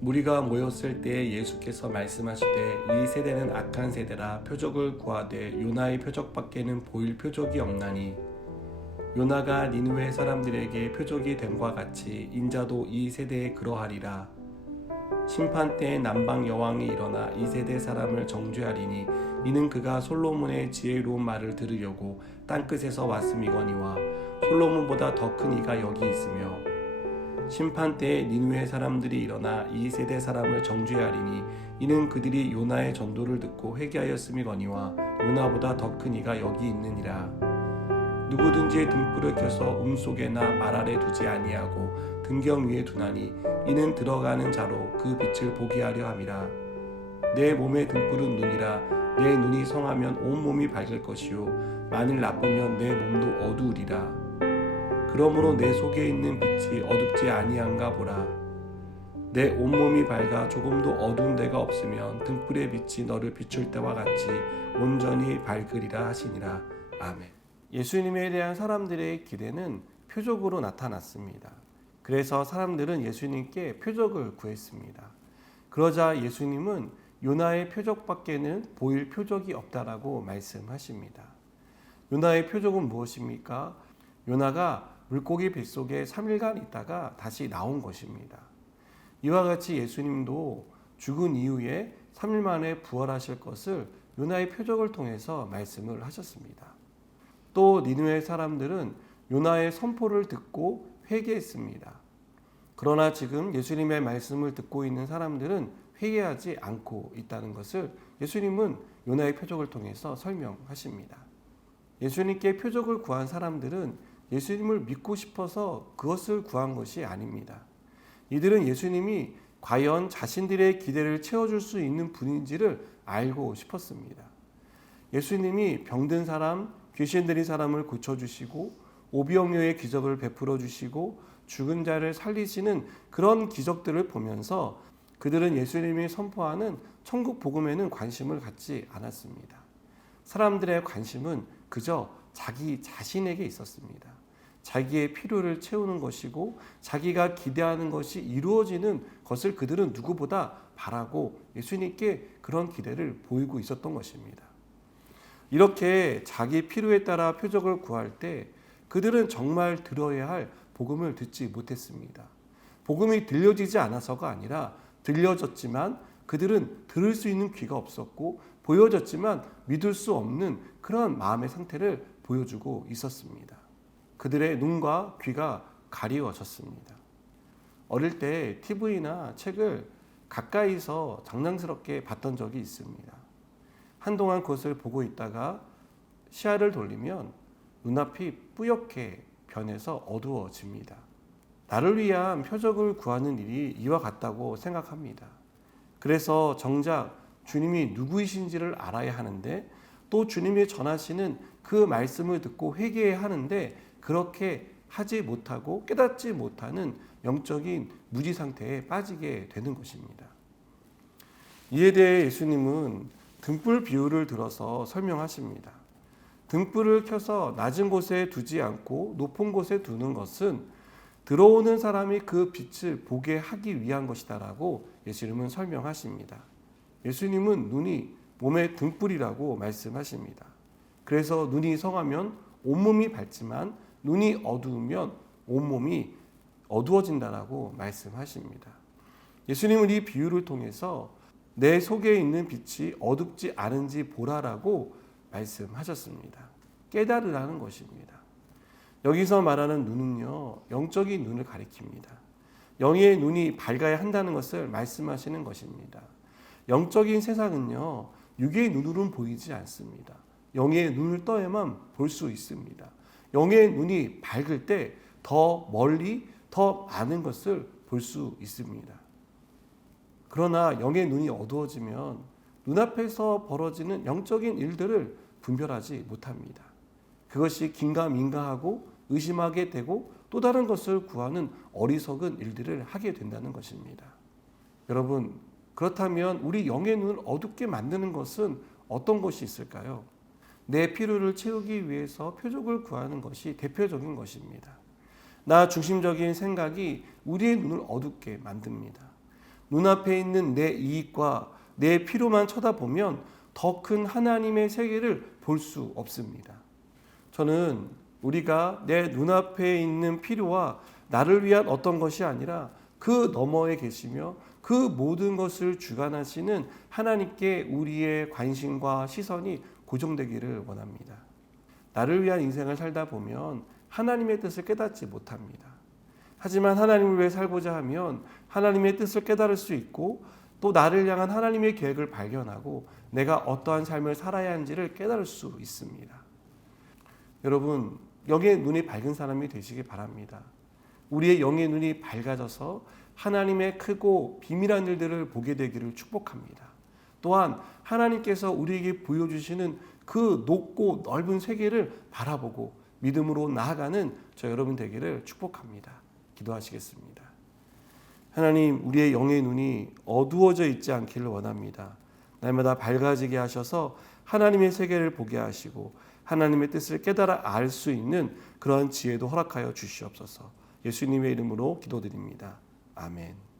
무리가 모였을 때 예수께서 말씀하시되 이 세대는 악한 세대라 표적을 구하되 요나의 표적밖에는 보일 표적이 없나니 요나가 니느웨 사람들에게 표적이 됨과 같이 인자도 이 세대에 그러하리라. 심판 때에 남방 여왕이 일어나 이 세대 사람을 정죄하리니 이는 그가 솔로몬의 지혜로운 말을 들으려고 땅끝에서 왔음이거니와 솔로몬보다 더 큰 이가 여기 있으며 심판 때에 니느웨 사람들이 일어나 이 세대 사람을 정죄하리니 이는 그들이 요나의 전도를 듣고 회개하였음이거니와 요나보다 더 큰 이가 여기 있느니라. 누구든지 등불을 켜서 속에나 말 아래 두지 아니하고 등경 위에 두나니 이는 들어가는 자로 그 빛을 보게 하려 함이라. 내 몸의 등불은 눈이라. 내 눈이 성하면 온 몸이 밝을 것이요 만일 나쁘면 내 몸도 어두우리라. 그러므로 내 속에 있는 빛이 어둡지 아니한가 보라. 내 온몸이 밝아 조금도 어두운 데가 없으면 등불의 빛이 너를 비출 때와 같이 온전히 밝으리라 하시니라. 아멘. 예수님에 대한 사람들의 기대는 표적으로 나타났습니다. 그래서 사람들은 예수님께 표적을 구했습니다. 그러자 예수님은 요나의 표적밖에는 보일 표적이 없다라고 말씀하십니다. 요나의 표적은 무엇입니까? 요나가 물고기 뱃속에 3일간 있다가 다시 나온 것입니다. 이와 같이 예수님도 죽은 이후에 3일 만에 부활하실 것을 요나의 표적을 통해서 말씀을 하셨습니다. 또 니느웨 사람들은 요나의 선포를 듣고 회개했습니다. 그러나 지금 예수님의 말씀을 듣고 있는 사람들은 회개하지 않고 있다는 것을 예수님은 요나의 표적을 통해서 설명하십니다. 예수님께 표적을 구한 사람들은 예수님을 믿고 싶어서 그것을 구한 것이 아닙니다. 이들은 예수님이 과연 자신들의 기대를 채워줄 수 있는 분인지를 알고 싶었습니다. 예수님이 병든 사람, 귀신 들린 사람을 고쳐주시고 오병이어의 기적을 베풀어 주시고 죽은 자를 살리시는 그런 기적들을 보면서 그들은 예수님이 선포하는 천국 복음에는 관심을 갖지 않았습니다. 사람들의 관심은 그저 자기 자신에게 있었습니다. 자기의 필요를 채우는 것이고 자기가 기대하는 것이 이루어지는 것을 그들은 누구보다 바라고 예수님께 그런 기대를 보이고 있었던 것입니다. 이렇게 자기 필요에 따라 표적을 구할 때 그들은 정말 들어야 할 복음을 듣지 못했습니다. 복음이 들려지지 않아서가 아니라 들려졌지만 그들은 들을 수 있는 귀가 없었고 보여졌지만 믿을 수 없는 그런 마음의 상태를 보여주고 있었습니다. 그들의 눈과 귀가 가리워졌습니다. 어릴 때 TV나 책을 가까이서 장난스럽게 봤던 적이 있습니다. 한동안 그것을 보고 있다가 시야를 돌리면 눈앞이 뿌옇게 변해서 어두워집니다. 나를 위한 표적을 구하는 일이 이와 같다고 생각합니다. 그래서 정작 주님이 누구이신지를 알아야 하는데 또 주님이 전하시는 그 말씀을 듣고 회개해야 하는데 그렇게 하지 못하고 깨닫지 못하는 영적인 무지 상태에 빠지게 되는 것입니다. 이에 대해 예수님은 등불 비유를 들어서 설명하십니다. 등불을 켜서 낮은 곳에 두지 않고 높은 곳에 두는 것은 들어오는 사람이 그 빛을 보게 하기 위한 것이다라고 예수님은 설명하십니다. 예수님은 눈이 몸의 등불이라고 말씀하십니다. 그래서 눈이 성하면 온몸이 밝지만 눈이 어두우면 온몸이 어두워진다라고 말씀하십니다. 예수님은 이 비유를 통해서 내 속에 있는 빛이 어둡지 않은지 보라라고 말씀하셨습니다. 깨달으라는 것입니다. 여기서 말하는 눈은요, 영적인 눈을 가리킵니다. 영의 눈이 밝아야 한다는 것을 말씀하시는 것입니다. 영적인 세상은요, 육의 눈으로는 보이지 않습니다. 영의 눈을 떠야만 볼 수 있습니다. 영의 눈이 밝을 때 더 멀리 더 많은 것을 볼 수 있습니다. 그러나 영의 눈이 어두워지면 눈앞에서 벌어지는 영적인 일들을 분별하지 못합니다. 그것이 긴가민가하고 의심하게 되고 또 다른 것을 구하는 어리석은 일들을 하게 된다는 것입니다. 여러분, 그렇다면 우리 영의 눈을 어둡게 만드는 것은 어떤 것이 있을까요? 내 필요를 채우기 위해서 표적을 구하는 것이 대표적인 것입니다. 나 중심적인 생각이 우리의 눈을 어둡게 만듭니다. 눈앞에 있는 내 이익과 내 필요만 쳐다보면 더 큰 하나님의 세계를 볼 수 없습니다. 저는 우리가 내 눈앞에 있는 필요와 나를 위한 어떤 것이 아니라 그 너머에 계시며 그 모든 것을 주관하시는 하나님께 우리의 관심과 시선이 고정되기를 원합니다. 나를 위한 인생을 살다 보면 하나님의 뜻을 깨닫지 못합니다. 하지만 하나님을 위해 살고자 하면 하나님의 뜻을 깨달을 수 있고 또 나를 향한 하나님의 계획을 발견하고 내가 어떠한 삶을 살아야 하는지를 깨달을 수 있습니다. 여러분, 영의 눈이 밝은 사람이 되시기 바랍니다. 우리의 영의 눈이 밝아져서 하나님의 크고 비밀한 일들을 보게 되기를 축복합니다. 또한 하나님께서 우리에게 보여주시는 그 높고 넓은 세계를 바라보고 믿음으로 나아가는 저 여러분 되기를 축복합니다. 기도하시겠습니다. 하나님, 우리의 영의 눈이 어두워져 있지 않기를 원합니다. 날마다 밝아지게 하셔서 하나님의 세계를 보게 하시고 하나님의 뜻을 깨달아 알 수 있는 그러한 지혜도 허락하여 주시옵소서. 예수님의 이름으로 기도드립니다. 아멘.